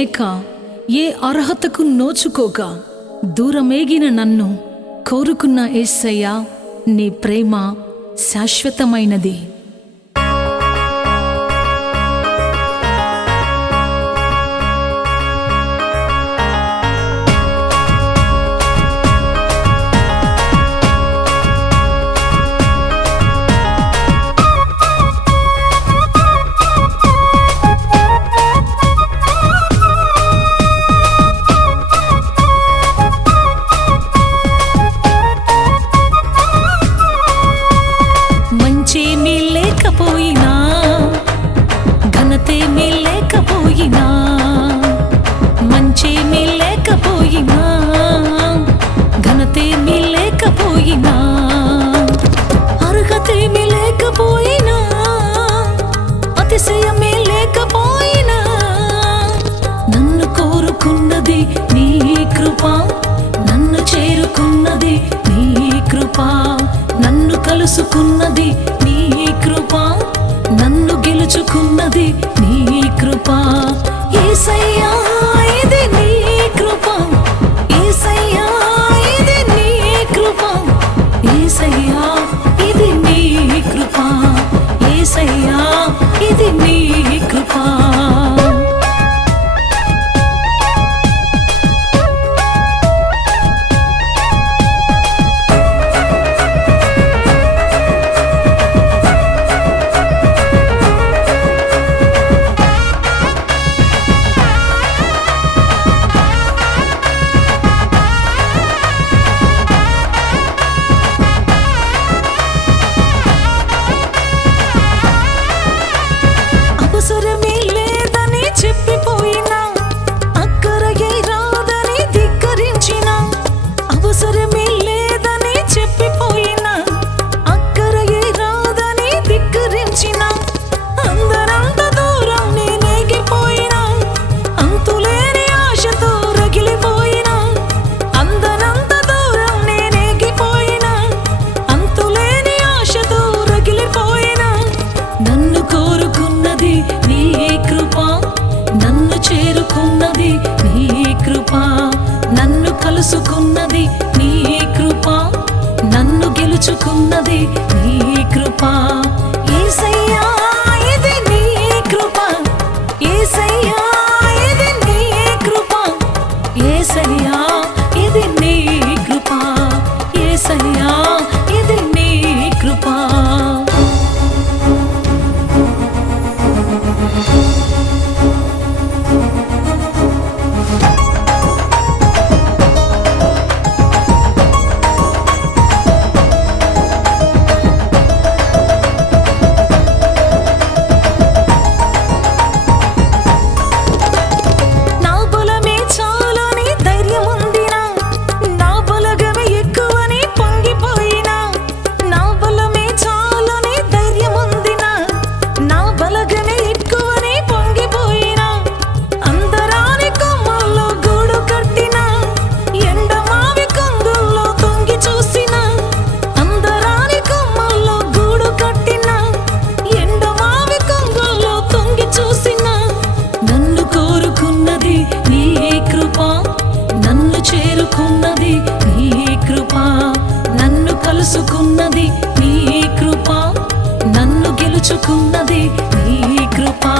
లేక ఏ అర్హతకు నోచుకోక దూరమేగిన నన్ను కోరుకున్న ఏసయ్యా నీ ప్రేమ శాశ్వతమైనది. ஆகினான் ఏసయ్యా ఇది నీ కృపా నన్ను కలుసుకున్నది నీ కృపా నన్ను గెలుచుకున్నది నీ కృపా. ఇది ఇది నీ కృపా. దోచుకున్నది నీ కృపా.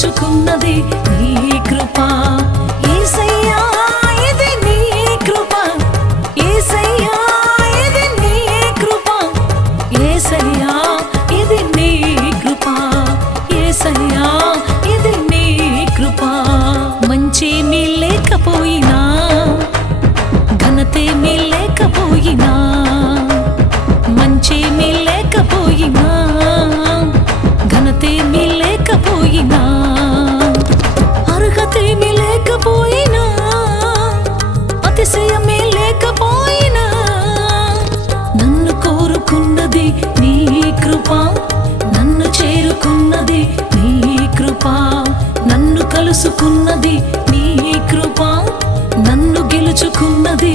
మార్చుకున్నది నీ కృప. ఏసయ్యా ఇది నీ కృప. ఏసయ్యా కృప. ఏసయ్యా ఇది నీ కృప. ఏసయ్యా ఇది నీ కృప. మంచి రాసుకున్నది నీ కృప నన్ను గెలుచుకున్నది